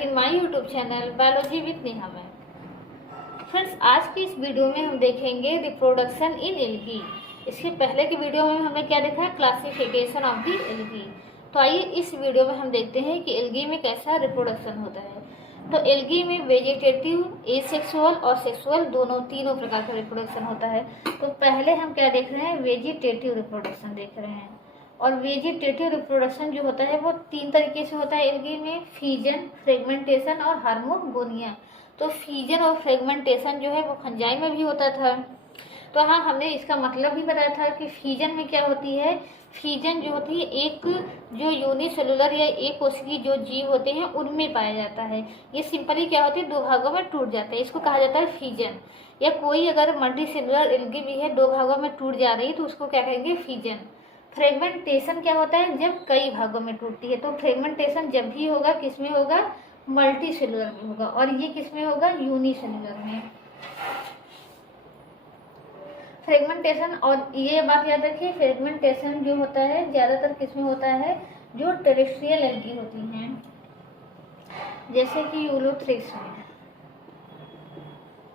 In my YouTube channel biology with Neha में। Friends, आज की इस वीडियो में हम देखेंगे रिप्रोडक्शन इन एल्गी। इसके पहले की वीडियो में हमने क्या देखा, क्लासिफिकेशन ऑफ दी एल्गी। तो आइए इस वीडियो में हम देखते हैं कि एल्गी में कैसा रिप्रोडक्शन होता है। तो एल्गी में वेजिटेटिव, एसेक्सुअल और सेक्सुअल तीनों प्रकार का रिप्रोडक्शन होता है। तो पहले हम क्या देख रहे हैं, वेजिटेटिव रिप्रोडक्शन देख रहे हैं। और वेजिटेटिव रिप्रोडक्शन जो होता है वो तीन तरीके से होता है एल्गी में, फीजन, फ्रेगमेंटेशन और हार्मोगोनिया। तो फीजन और फ्रेगमेंटेशन जो है वो फंजाई में भी होता था। तो हाँ, हमने इसका मतलब भी बताया था कि फीजन में क्या होती है। फीजन जो होती है एक जो यूनिसेलुलर या एक कोशिकीय जो जीव होते हैं उनमें पाया जाता है। ये सिंपली क्या होती है, दो भागों में टूट जाते हैं, इसको कहा जाता है फीजन। या कोई अगर मल्टीसेलुलर एल्गी भी है, दो भागों में टूट जा रही है, तो उसको क्या कहेंगे, फीजन। फ्रेगमेंटेशन क्या होता है, जब कई भागों में टूटती है। तो फ्रेगमेंटेशन जब भी होगा किस में होगा, मल्टी सेलुलर में होगा। और ये किस में होगा, यूनिसेलुलर में। फ्रेगमेंटेशन, और ये बात याद रखिए, फ्रेगमेंटेशन जो होता है ज्यादातर किस में होता है, जो टेरेस्ट्रियल एल्गी होती हैं, जैसे कि यूलोथ्रिक्स में।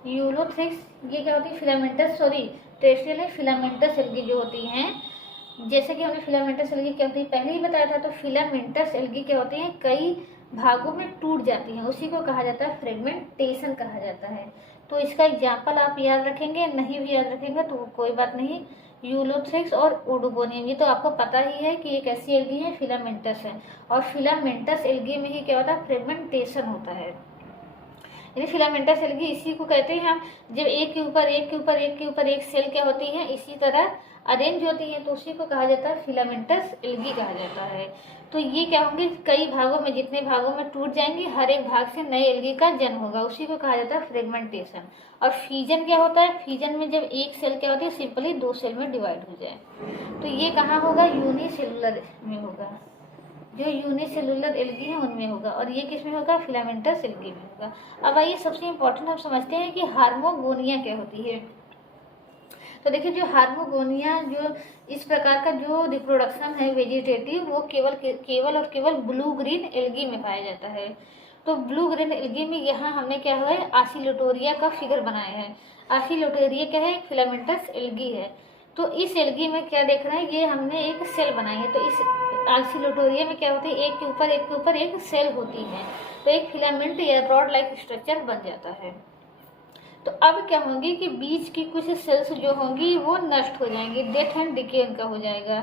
यूलोथ्रिक्स ये क्या होती है, फिलामेंटस, टेरेस्ट्रियल है, फिलामेंटस एल्गी जो होती हैं। जैसे कि हमने फिलामेंटस एल्गी क्या होती है पहले ही बताया था। तो फिलामेंटस एल्गी क्या होती है, कई भागों में टूट जाती हैं, उसी को कहा जाता है फ्रेगमेंटेशन कहा जाता है। तो इसका एग्जाम्पल आप याद रखेंगे, नहीं भी याद रखेंगे तो कोई बात नहीं। यूलोथ्रिक्स और ओडोगोनियम, ये तो आपको पता ही है कि एक ऐसी एल्गी है, फिलामेंटस है। और फिलामेंटस एल्गी में ही क्या होता है, फ्रेगमेंटेशन होता है। यानी फिलामेंटस एल्गी इसी को कहते हैं हम, जब एक के ऊपर एक के ऊपर एक के ऊपर एक सेल क्या होती है, इसी तरह अरेंज होती है, तो उसी को कहा जाता है फिलामेंटस एल्गी कहा जाता है। तो ये क्या होंगे, कई भागों में, जितने भागों में टूट जाएंगे, हर एक भाग से नए एल्गी का जन्म होगा, उसी को कहा जाता है फ्रेगमेंटेशन। और फीजन क्या होता है, फीजन में जब एक सेल क्या होती है, सिंपली दो सेल में डिवाइड हो जाए। तो ये कहाँ होगा, यूनिसेलुलर में होगा, जो यूनिसेलुलर एल्गी है उनमें होगा। और ये किस में होगा, फिलामेंटस एल्गी में होगा। अब आइए सबसे इम्पोर्टेंट हम समझते हैं कि हार्मोगोनिया क्या होती है। तो देखिए, जो हार्मोगोनिया, जो इस प्रकार का जो रिप्रोडक्शन है वेजिटेटिव, वो केवल ब्लू ग्रीन एल्गी में पाया जाता है। तो ब्लू ग्रीन एल्गी में यहाँ हमने क्या है, आसिलोटोरिया का फिगर बनाया है। आसिलोटोरिया क्या है, एक फिलामेंटस एल्गी है। तो इस एल्गी में क्या देख रहे हैं, ये हमने एक सेल बनाई है। तो इस आसिलोटोरिया में क्या होती है, एक के ऊपर एक सेल होती है। तो एक फिलामेंट या रॉड लाइक स्ट्रक्चर बन जाता है। तो अब क्या होंगी कि बीच की कुछ सेल्स जो होंगी वो नष्ट हो जाएंगी, डेथ एंड डिके उनका हो जाएगा।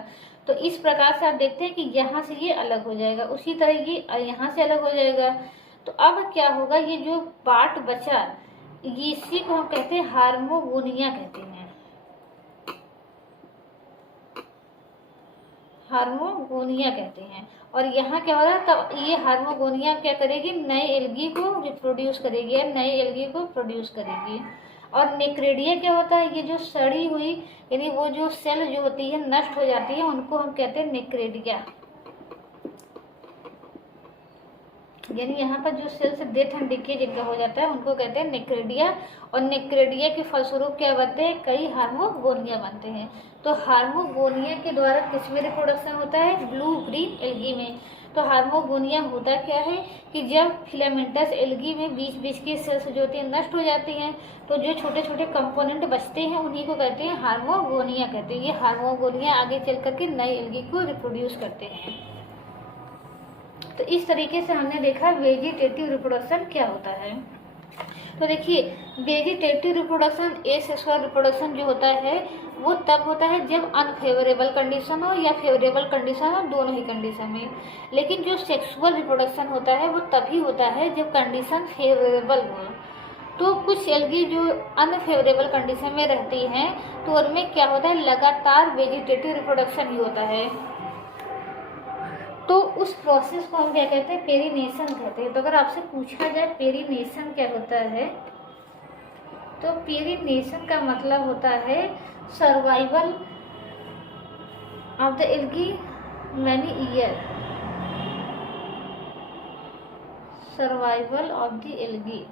तो इस प्रकार से आप देखते हैं कि यहाँ से ये अलग हो जाएगा, उसी तरह ये यहाँ से अलग हो जाएगा। तो अब क्या होगा, ये जो पार्ट बचा, ये इसी को हम कहते हैं हार्मोगोनिया कहते हैं। हार्मोगोनिया कहते हैं। और यहाँ क्या हो रहा है, तब ये हार्मोगोनिया क्या करेगी, नए एल्गी को रिप्रोड्यूस करेगी या नए एल्गी को प्रोड्यूस करेगी। और नेक्रेडिया क्या होता है, ये जो सड़ी हुई, यानी वो जो सेल जो होती है नष्ट हो जाती है, उनको हम कहते हैं नेक्रेडिया। यानी यहाँ पर जो सेल्स डेथ एंड डिके जिनका हो जाता है उनको कहते हैं नेक्रेडिया। और नेक्रेडिया के फलस्वरूप क्या बनते हैं, कई हार्मोगोनिया बनते हैं। तो हार्मोगोनिया के द्वारा किसमें रिप्रोडक्शन होता है, ब्लू ग्रीन एल्गी में। तो हार्मोगोनिया होता क्या है कि जब फिलामेंटस एल्गी में बीच बीच की सेल्स जो होती है नष्ट हो जाती हैं, तो जो छोटे छोटे कंपोनेंट बचते हैं उन्हीं को कहते हैं हार्मोगोनिया कहते हैं। ये हार्मोगोनिया आगे चल करके नई एल्गी को रिप्रोड्यूस करते हैं। तो इस तरीके से हमने देखा वेजिटेटिव रिप्रोडक्शन क्या होता है। तो देखिए, वेजिटेटिव रिप्रोडक्शन, एसेक्सुअल रिप्रोडक्शन जो होता है वो तब होता है जब अनफेवरेबल कंडीशन हो या फेवरेबल कंडीशन हो, दोनों ही कंडीशन में। लेकिन जो सेक्सुअल रिप्रोडक्शन होता है वो तभी होता है जब कंडीशन फेवरेबल हो। तो कुछ एल्गी जो अनफेवरेबल कंडीशन में रहती हैं, तो उनमें क्या होता है, लगातार वेजिटेटिव रिप्रोडक्शन ही होता है। तो उस प्रोसेस को हम क्या कहते हैं, पेरिनेशन कहते हैं। तो अगर आपसे पूछा जाए पेरिनेशन क्या होता है, तो पेरिनेशन का मतलब होता है survival of the algae many year. Survival of the algae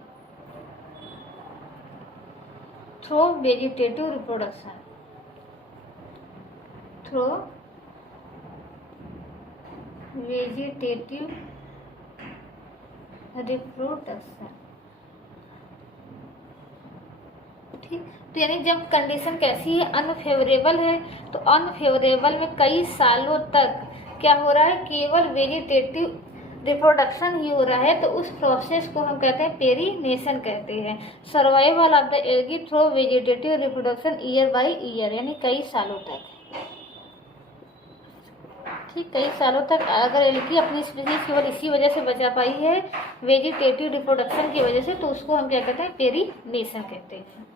through vegetative reproduction, through vegetative reproduction. ठीक, तो यानी जब कंडीशन कैसी है, अनफेवरेबल है, तो अनफेवरेबल में कई सालों तक क्या हो रहा है, केवल वेजिटेटिव रिप्रोडक्शन ही हो रहा है, तो उस प्रोसेस को हम कहते हैं पेरिनेशन कहते हैं। Survival of the algae through vegetative reproduction year by year, यानी कई सालों तक। ठीक, कई सालों तक अगर एल्गी अपनी स्पीशीज केवल इसी वजह से बचा पाई है, वेजिटेटिव रिप्रोडक्शन की वजह से, तो उसको हम क्या कहते हैं, पेरिनेशन कहते हैं।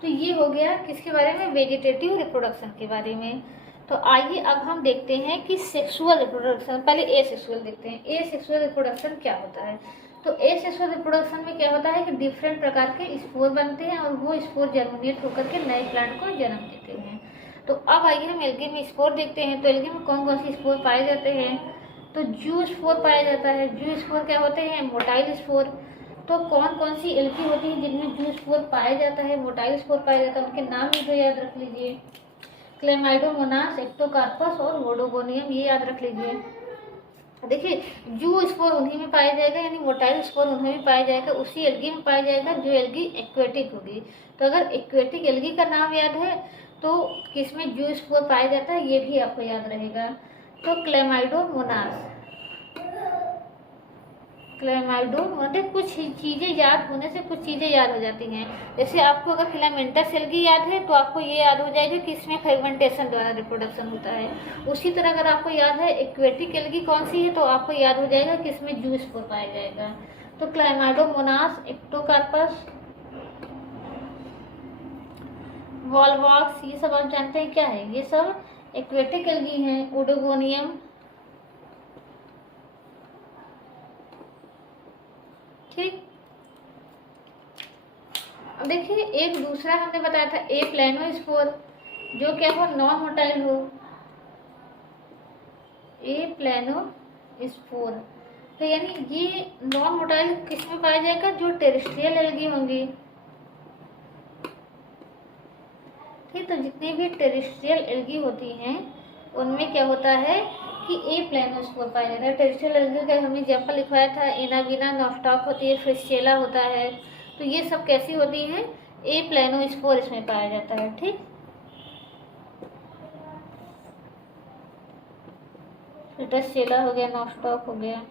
तो ये हो गया किसके बारे में, वेजिटेटिव रिप्रोडक्शन के बारे में। तो आइए अब हम देखते हैं कि सेक्सुअल रिप्रोडक्शन, पहले एसेक्सुअल देखते हैं। एसेक्सुअल रिप्रोडक्शन क्या होता है। तो एसेक्सुअल रिप्रोडक्शन में क्या होता है कि डिफरेंट प्रकार के स्पोर बनते हैं और वो स्पोर जर्मिनेट होकर के नए प्लांट को जन्म देते हैं। तो अब आइए हम एल्गी में स्पोर देखते हैं। तो एल्गी में कौन कौन से स्पोर पाए जाते हैं। तो जू स्पोर पाया जाता है। जू स्पोर क्या होते हैं, मोटाइल स्पोर। तो कौन कौन सी एल्गी होती है जिनमें जू स्पोर पाया जाता है, मोटाइल स्पोर पाया जाता है, उनके नाम भी तो याद रख लीजिए। क्लेमाइडोमोनास, एक्टोकार्पस और वोडोगोनियम, ये याद रख लीजिए। देखिए, जू स्पोर उन्हीं में पाया जाएगा, यानी मोटाइल स्पोर उन्हीं में पाया जाएगा, उसी एल्गी में पाया जाएगा जो एल्गी एक्वेटिक होगी। तो अगर एक्वेटिक एल्गी का नाम याद है तो किसमें जू स्पोर पाया जाता है, ये भी आपको याद रहेगा। तो क्लेमाइडोमोनास, मतलब कुछ चीज़ें याद होने से कुछ चीज़ें याद हो जाती हैं। जैसे आपको अगर फिलामेंटस एल्गी याद है तो आपको ये याद हो जाएगा कि इसमें फर्मेंटेशन द्वारा रिप्रोडक्शन होता है। उसी तरह अगर आपको याद है एक्वेटिक एल्गी कौन सी है तो आपको याद हो जाएगा कि इसमें जू स्पोर पाया जाएगा। तो क्लेमाइडोमोनास, एक्टोकार्पस, वॉलवॉक्स, ये सब आप जानते हैं क्या है, ये सब एक्वेटिक एल्गी हैं। ओडोगोनियम, ठीक। अब देखिए, एक दूसरा हमने बताया था ए प्लेनोस्पोर, जो क्या हो, नॉन मोटाइल हो। ए प्लेनोस्पोर, तो यानी ये नॉन मोटाइल किस में पाया जाएगा, जो टेरेस्ट्रियल एल्गी होंगी। ठीक, तो जितनी भी टेरेस्ट्रियल एल्गी होती हैं उनमें क्या होता है कि ए प्लेनोस्पोर पाया जाता है। टेरेस्ट्रियल एल्गी का हमने एग्जाम्पल लिखवाया था, एनाबीना, नॉस्टॉक होती है, फ्रिस्चेला होता है। तो ये सब कैसी होती है, ए प्लेनोस्पोर इसमें पाया जाता है। ठीक, फ्रिस्चेला हो गया, नॉस्टॉक हो गया।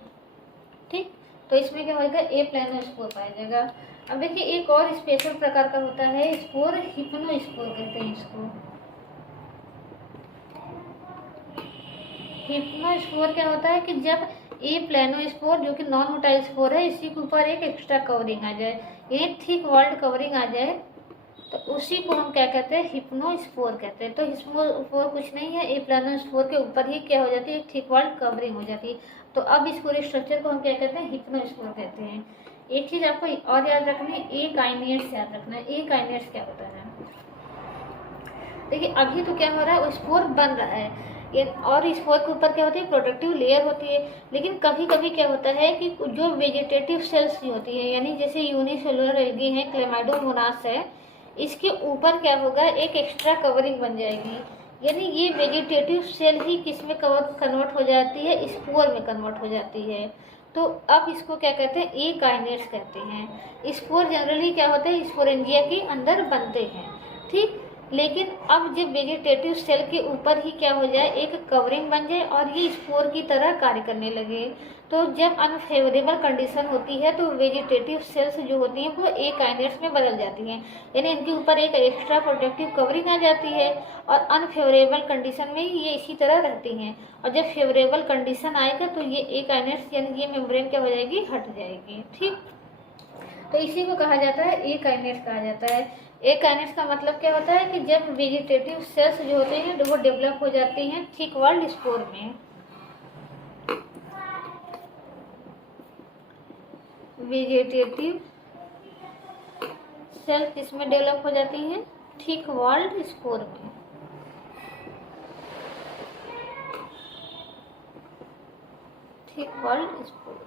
ठीक, तो इसमें क्या होगा, ए प्लेनोस्पोर पाया जाएगा। अब देखिए, एक और स्पेशल प्रकार का होता है स्पोर, हिप्नोस्पोर कहते हैं इसको। हिप्नोस्पोर क्या होता है कि जब ए प्लेनोस्पोर, जो कि नॉन मोटाइल स्पोर है, इसी के ऊपर एक एक्स्ट्रा कवरिंग आ जाए, ये थिक वॉल्ड कवरिंग आ जाए, तो उसी को हम क्या कहते हैं, हिप्नोस्पोर कहते हैं। तो हिप्नोस्पोर कुछ नहीं है, ए प्लेनोस्पोर के ऊपर ही क्या हो जाती है, थिक वॉल्ड कवरिंग हो जाती है। तो अब इस पूरे स्ट्रक्चर को हम क्या कहते हैं, हिप्नोस्पोर कहते हैं। एक चीज आपको और याद रखनी है, ए काइनेट्स याद रखना है। ए काइनेट्स क्या होता है, देखिए अभी तो क्या हो रहा है, वो स्पोर बन रहा है, और स्पोर के ऊपर क्या होती है, प्रोडक्टिव लेयर होती है। लेकिन कभी कभी क्या होता है कि जो वेजिटेटिव सेल्स होती है, यानी जैसे यूनिसेलुलर एल्गी है, क्लेमाइडोमोनास है, इसके ऊपर क्या होगा, एक एक्स्ट्रा कवरिंग बन जाएगी, यानी ये वेजिटेटिव सेल ही किस में कन्वर्ट हो जाती है, स्पोर में कन्वर्ट हो जाती है। तो अब इसको क्या कहते हैं, ए काइनेट्स कहते हैं। स्पोर जनरली क्या होते हैं, स्पोरेंजिया के अंदर बनते हैं। ठीक, लेकिन अब जब वेजिटेटिव सेल के ऊपर ही क्या हो जाए, एक कवरिंग बन जाए और ये स्पोर की तरह कार्य करने लगे, तो जब अनफेवरेबल कंडीशन होती है तो वेजिटेटिव सेल्स जो होती हैं वो ए काइनेट्स में बदल जाती हैं, यानी इनके ऊपर एक एक्स्ट्रा प्रोटेक्टिव कवरिंग आ जाती है, और अनफेवरेबल कंडीशन में ये इसी तरह रहती हैं। और जब फेवरेबल कंडीशन आएगा तो ये ए काइनेट्स यानी ये मेम्ब्रेन क्या हो जाएगी, हट जाएगी। ठीक, तो इसी को कहा जाता है ए काइनेट्स कहा जाता है। ए काइनेट्स का मतलब क्या होता है कि जब वेजिटेटिव सेल्स जो होते हैं वो डेवलप हो जाती हैं थिक वॉल्ड स्पोर में। वेजिटेटिव सेल्स किसमें डेवलप हो जाती हैं, थिक वॉल्ड स्पोर में। Thick walled spore.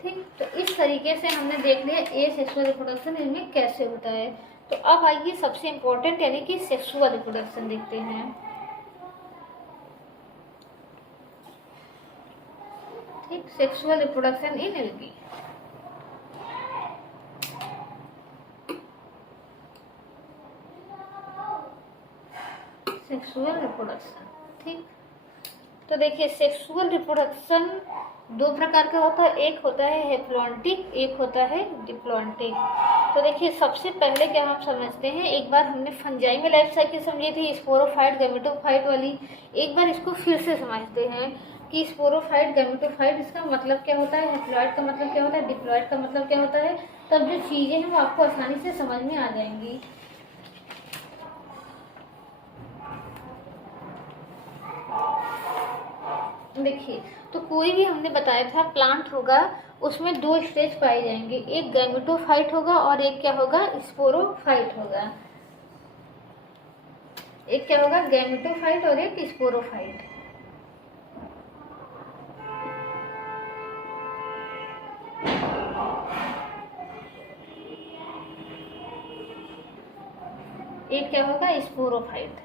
ठीक, तो इस तरीके से हमने देख लिया ए सेक्सुअल रिप्रोडक्शन इनमें कैसे होता है। तो अब आइए सबसे इम्पोर्टेंट यानी कि सेक्सुअल रिप्रोडक्शन देखते हैं। ठीक, sexual reproduction in algae. Sexual reproduction, ठीक। तो देखिए सेक्सुअल रिप्रोडक्शन दो प्रकार का होता है, एक होता है हैप्लॉन्टिक, एक होता है डिप्लॉन्टिक। तो देखिए सबसे पहले क्या हम समझते हैं, एक बार हमने फंजाई में लाइफ साइकिल समझी थी स्पोरोफाइट गैमेटोफाइट वाली, एक बार इसको फिर से समझते हैं कि स्पोरोफाइट गैमेटोफाइट इसका मतलब क्या होता है, हैप्लॉइड का मतलब क्या होता है, डिप्लॉइड का मतलब क्या होता है। तब जो चीज़ें हैं वो आपको आसानी से समझ में आ जाएंगी। देखिए तो कोई भी हमने बताया था प्लांट होगा उसमें दो स्टेज पाए जाएंगे, एक गैमेटोफाइट होगा और एक क्या होगा, स्पोरोफाइट होगा। एक क्या होगा, गैमेटोफाइट और एक स्पोरोफाइट। एक क्या होगा, स्पोरोफाइट।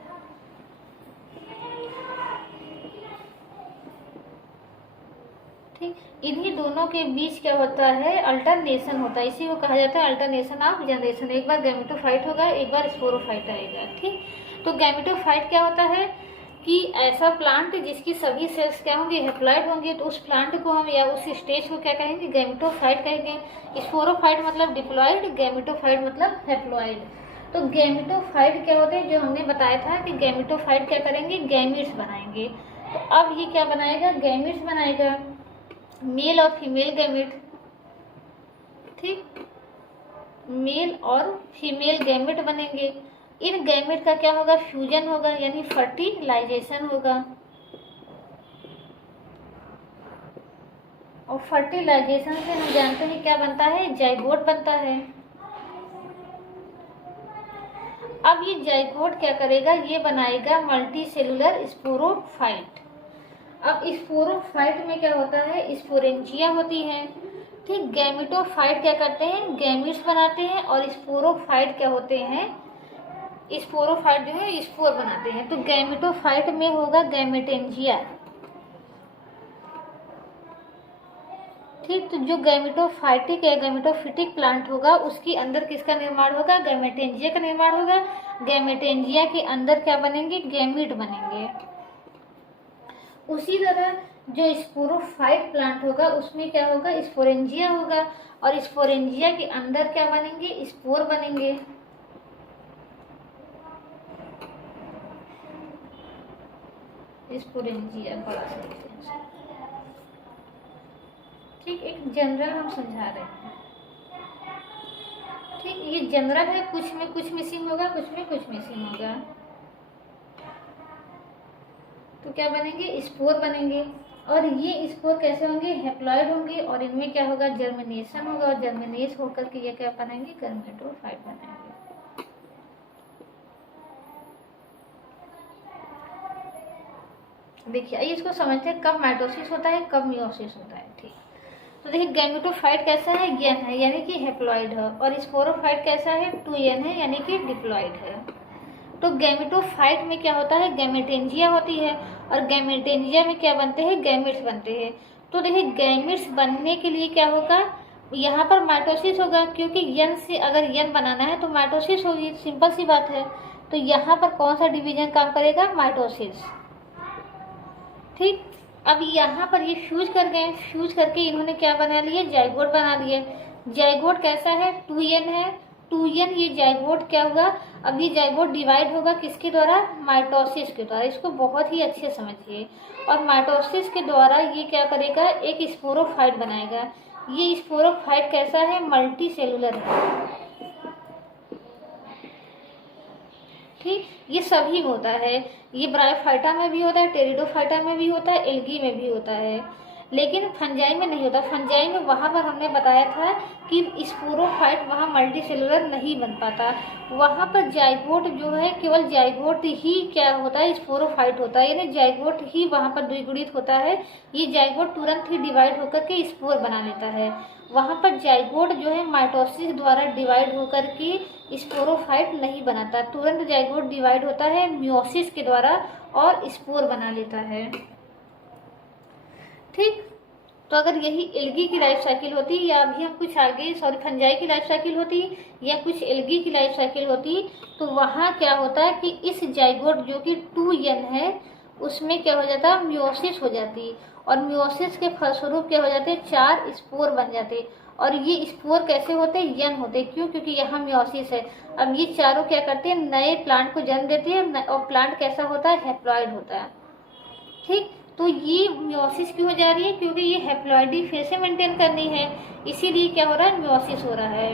ठीक, इन्हीं दोनों के बीच क्या होता है, अल्टरनेशन होता है, इसी को कहा जाता है अल्टरनेशन ऑफ जनरेशन। एक बार गैमेटोफाइट होगा, एक बार स्पोरोफाइट आएगा। ठीक, तो गैमेटोफाइट क्या होता है कि ऐसा प्लांट जिसकी सभी सेल्स क्या होंगे, हैप्लॉइड होंगे, तो उस प्लांट को हम या उस स्टेज को क्या कहेंगे, गैमेटोफाइट कहेंगे। स्पोरोफाइट मतलब डिप्लॉइड, गैमेटोफाइट मतलब हैप्लॉइड। तो गैमेटोफाइट क्या होते हैं, जो हमने बताया था कि गैमेटोफाइट क्या करेंगे, गैमीट्स बनाएंगे। तो अब ये क्या बनाएगा, गैमीट्स बनाएगा, मेल और फीमेल गैमेट। ठीक, मेल और फीमेल गैमेट बनेंगे। इन गैमेट का क्या होगा, फ्यूजन होगा, यानी फर्टिलाइजेशन होगा। और फर्टिलाइजेशन से हम जानते हैं क्या बनता है, जाइगोट बनता है। अब ये जाइगोट क्या करेगा, ये बनाएगा मल्टी सेलुलर स्पोरोफाइट। अब स्पोरोफाइट में क्या होता है, स्पोरेंजिया होती है। ठीक, गैमेटोफाइट क्या करते हैं, गैमीट्स बनाते हैं, और स्पोरोफाइट क्या होते हैं, स्पोरोफाइट जो है स्पोर बनाते हैं। तो गैमेटोफाइट में होगा गैमेटेंजिया। ठीक, तो जो गैमेटोफाइटिक या गैमेटोफिटिक प्लांट होगा उसके अंदर किसका निर्माण होगा, गैमेटेंजिया का निर्माण होगा। गैमेटेंजिया के अंदर क्या बनेंगे, गैमीट बनेंगे। उसी तरह जो स्पोरोफाइट प्लांट होगा उसमें क्या होगा, स्पोरेंजिया होगा, और स्पोरेंजिया के अंदर क्या बनेंगे, स्पोर बनेंगे। स्पोरेंजिया बड़ा सा, ठीक, एक जनरल हम समझा रहे हैं। ठीक, ये जनरल है, कुछ में कुछ मिसिंग होगा, कुछ में कुछ मिसिंग होगा। तो क्या बनेंगे, स्पोर बनेंगे। और ये स्पोर कैसे होंगे, हैप्लॉइड होंगे, और इनमें क्या होगा, जर्मिनेशन होगा, और जर्मिनेट होकर के ये क्या बनेंगे, गैमेटोफाइट बनेंगे। देखिए आइए इसको समझते हैं, कब माइटोसिस होता है, कब मियोसिस होता है। ठीक, तो देखिए गैमेटोफाइट कैसा है, यन है यानी कि हैप्लॉइड है, और स्पोरोफाइट कैसा है, 2n है यानी कि डिप्लॉइड है। तो गैमेटोफाइट में क्या होता है, गैमेटेंजिया होती है, और गैमेटेंजिया में क्या बनते हैं, गैमेट्स बनते हैं। तो देखिए गैमेट्स बनने के लिए क्या होगा, यहाँ पर माइटोसिस होगा, क्योंकि यन से अगर यन बनाना है तो माइटोसिस होगी, सिंपल सी बात है। तो यहाँ पर कौन सा डिवीजन काम करेगा, माइटोसिस। ठीक, अब यहाँ पर ये फ्यूज कर गए, फ्यूज करके इन्होंने क्या बना लिया, जाइगोट बना लिया। जाइगोट कैसा है, 2n है, 2n ये जाइगोट क्या होगा, अब ये जाइगोट डिवाइड होगा किसके द्वारा, माइटोसिस के द्वारा। इसको बहुत ही अच्छे समझिए। और माइटोसिस के द्वारा ये क्या करेगा, एक स्पोरोफाइट बनाएगा। ये स्पोरोफाइट कैसा है, मल्टी सेलुलर है। ठीक, ये सभी में होता है, ये ब्रायोफाइटा में भी होता है, टेरिडोफाइटा में भी होता है, एल्गी में भी होता है, लेकिन फंजाई में नहीं होता। फंजाई में वहाँ पर हमने बताया था कि स्पोरोफाइट वहाँ मल्टी सेलुलर नहीं बन पाता, वहाँ पर जाइगोट जो है केवल जाइगोट ही क्या होता है, स्पोरोफाइट होता है, यानी जाइगोट ही वहाँ पर द्विगुणित होता है। ये जाइगोट तुरंत ही डिवाइड होकर के स्पोर बना लेता है। वहाँ पर जाइगोट जो है माइटोसिस द्वारा डिवाइड होकर के स्पोरोफाइट नहीं बनाता, तुरंत जाइगोट डिवाइड होता है मियोसिस के द्वारा और स्पोर बना लेता है। ठीक, तो अगर यही एल्गी की लाइफ साइकिल होती, या अभी हम कुछ आगे फंजाई की लाइफ साइकिल होती, या कुछ एल्गी की लाइफ साइकिल होती, तो वहाँ क्या होता है कि इस जाइगोट जो कि 2n है, उसमें क्या हो जाता है, मियोसिस हो जाती, और मियोसिस के फलस्वरूप क्या हो जाते, 4 स्पोर बन जाते। और ये स्पोर कैसे होते हैं, यन होते, क्यों, क्योंकि यहाँ मियोसिस है। अब ये चारों क्या करते हैं, नए प्लांट को जन्म देते हैं, और प्लांट कैसा होता है, हैप्लॉइड होता है। ठीक, तो ये मियोसिस क्यों हो जा रही है, क्योंकि ये हैप्लॉइडी फेज से मेंटेन करनी है, इसीलिए क्या हो रहा है, मियोसिस हो रहा है।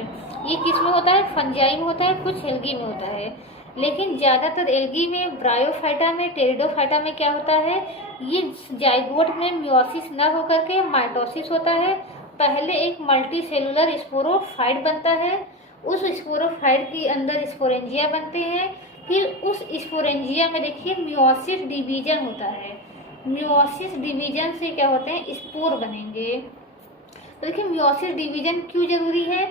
ये किस में होता है, फंजाई में होता है, कुछ एल्गी में होता है, लेकिन ज़्यादातर एल्गी में, ब्रायोफाइटा में, टेरिडोफाइटा में क्या होता है, ये जाइगोट में मियोसिस न होकर के माइटोसिस होता है। पहले एक मल्टी सेलुलर स्पोरोफाइट बनता है, उस स्पोरोफाइट के अंदर स्पोरेंजिया बनते हैं, फिर उस स्पोरेंजिया में देखिए मियोसिस डिवीजन होता है, मियोसिस डिवीजन से क्या होते हैं, स्पोर बनेंगे। तो देखिए मियोसिस डिवीजन क्यों जरूरी है,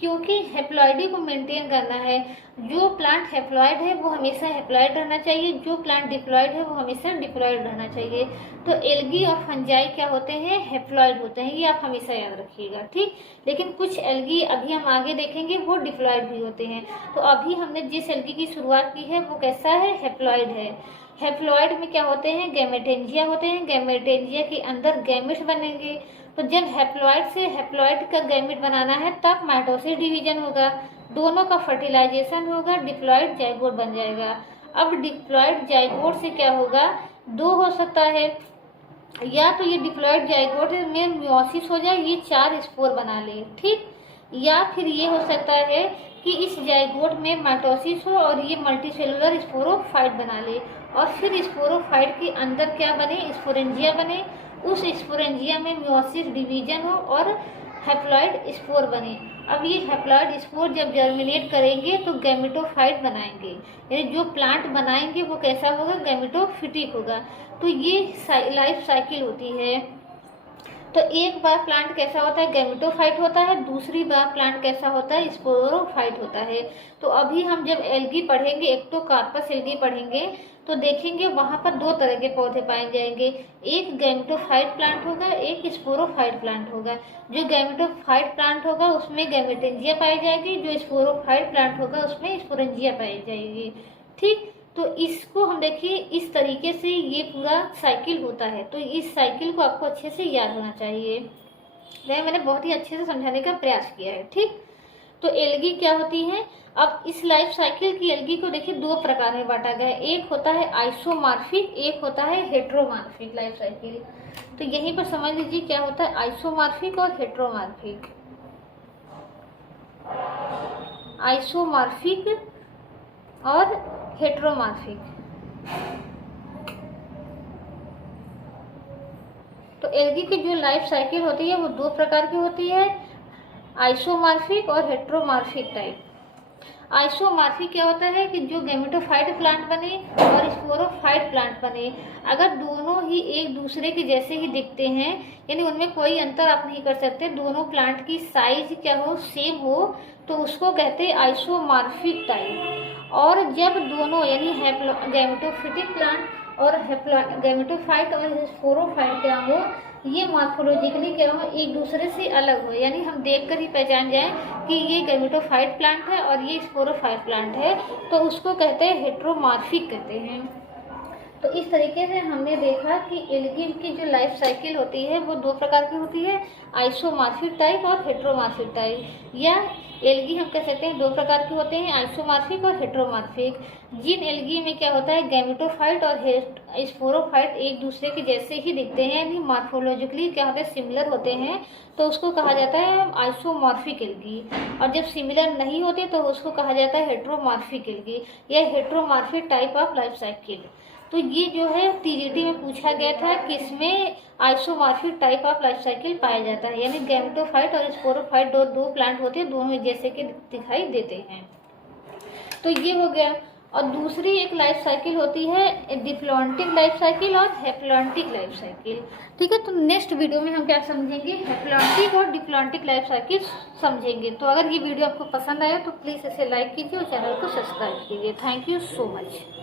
क्योंकि हैप्लॉइडी को मेंटेन करना है। जो प्लांट हैप्लॉइड है वो हमेशा हैप्लॉइड रहना चाहिए, जो प्लांट डिप्लॉइड है वो हमेशा डिप्लॉइड रहना चाहिए। तो एल्गी और फंजाई क्या होते हैं, हैप्लॉइड होते हैं, ये आप हमेशा याद रखिएगा। ठीक, लेकिन कुछ एल्गी अभी हम आगे देखेंगे वो डिप्लॉइड भी होते हैं। तो अभी हमने जिस एल्गी की शुरुआत की है वो कैसा है, हैप्लॉइड है। हैप्लॉइड में क्या होते हैं, गैमेटेंजिया होते हैं, गैमेटेंजिया के अंदर गैमेट्स बनेंगे। तो जब हैप्लॉइड से हैप्लॉइड का गैमेट बनाना है तब माइटोसिस डिवीजन होगा, दोनों का फर्टिलाइजेशन होगा, डिप्लॉइड जाइगोट बन जाएगा। अब डिप्लॉइड जाइगोट से क्या होगा, 2 हो सकता है, या तो ये डिप्लॉइड जाइगोट में मियोसिस हो जाए, ये 4 स्पोर बना ले, ठीक, या फिर ये हो सकता है कि इस जाइगोट में माइटोसिस हो और ये मल्टीसेलुलर स्पोरोफाइट बना ले, और फिर स्पोरोफाइट के अंदर क्या बने, स्पोरेंजिया बने, उस स्पोरेंजिया में मियोसिस डिवीजन हो और हैप्लॉइड स्पोर बने। अब ये हैप्लॉइड स्पोर जब जर्मिनेट करेंगे तो गैमेटोफाइट बनाएंगे, यानी जो प्लांट बनाएंगे वो कैसा होगा, गैमेटोफिटिक होगा। तो ये लाइफ साइकिल होती है। तो एक बार प्लांट कैसा होता है, गैमेटोफाइट होता है, दूसरी बार प्लांट कैसा होता है, स्पोरोफाइट होता है। तो अभी हम जब एल्गी पढ़ेंगे, एक्टोकार्पस एल्गी पढ़ेंगे, तो देखेंगे वहाँ पर 2 तरह के पौधे पाए जाएंगे, एक गैमेटोफाइट प्लांट होगा, एक स्पोरोफाइट प्लांट होगा। जो गैमेटोफाइट प्लांट होगा उसमें गैमेटेंजिया पाई जाएगी, जो स्पोरोफाइट प्लांट होगा उसमें स्पोरेंजिया पाई जाएगी। ठीक, तो इसको हम देखिए इस तरीके से ये पूरा साइकिल होता है। तो इस साइकिल को आपको अच्छे से याद होना चाहिए, मैंने बहुत ही अच्छे से समझाने का प्रयास किया है। ठीक, तो एल्गी क्या होती है, अब इस लाइफ साइकिल की एल्गी को देखिए 2 प्रकार में बांटा गया है, एक होता है आइसोमॉर्फिक, एक होता है हेट्रोमॉर्फिक लाइफ साइकिल। तो यहीं पर समझ लीजिए क्या होता है आइसोमॉर्फिक और हेट्रोमॉर्फिक। आइसोमॉर्फिक और हेट्रोमॉर्फिक। तो एल्गी की जो लाइफ साइकिल होती है वो 2 प्रकार की होती है, आइसोमॉर्फिक और हेट्रोमॉर्फिक टाइप। आइसोमॉर्फिक क्या होता है कि जो गैमेटोफाइट प्लांट बने और स्पोरोफाइट प्लांट बने, अगर दोनों ही एक दूसरे के जैसे ही दिखते हैं, यानी उनमें कोई अंतर आप नहीं कर सकते, दोनों प्लांट की साइज क्या हो, सेम हो, तो उसको कहते हैं आइसोमॉर्फिक टाइप। और जब दोनों यानी गैमेटोफिटिक प्लांट और गैमेटोफाइट और स्पोरोफाइट क्या हो, ये मॉर्फोलॉजिकली क्या हो, एक दूसरे से अलग हो, यानी हम देखकर ही पहचान जाएं कि ये गैमेटोफाइट प्लांट है और ये स्पोरोफाइट प्लांट है, तो उसको कहते हैं हेट्रोमॉर्फिक कहते हैं। तो इस तरीके से हमने देखा कि एल्गी की जो लाइफ साइकिल होती है वो 2 प्रकार की होती है, आइसोमॉर्फिक टाइप और हेट्रोमॉर्फिक टाइप। या एल्गी हम कह सकते हैं 2 प्रकार के होते हैं, आइसोमॉर्फिक और हेट्रोमॉर्फिक। जिन एल्गी में क्या होता है, गैमेटोफाइट और स्पोरोफाइट एक दूसरे के जैसे ही दिखते हैं, यानी मॉर्फोलॉजिकली क्या होता है, सिमिलर होते हैं, तो उसको कहा जाता है आइसोमॉर्फिक एल्गी। और जब सिमिलर नहीं होते तो उसको कहा जाता है हेट्रोमॉर्फिक एल्गी या heteromorphic type of life cycle. तो ये जो है टीजीटी में पूछा गया था कि इसमें isomorphic type of life cycle पाया जाता है, यानी गैमेटोफाइट और स्पोरोफाइट 2 प्लांट होते हैं, दोनों जैसे के दिखाई देते हैं। तो ये हो गया। और दूसरी एक लाइफ साइकिल होती है डिप्लॉन्टिक लाइफ साइकिल और हैप्लॉन्टिक लाइफ साइकिल। ठीक है, तो नेक्स्ट वीडियो में हम क्या समझेंगे, हैप्लॉन्टिक और डिप्लॉन्टिक लाइफ साइकिल समझेंगे। तो अगर ये वीडियो आपको पसंद आया तो प्लीज़ इसे लाइक कीजिए और चैनल को सब्सक्राइब कीजिए। Thank you so much.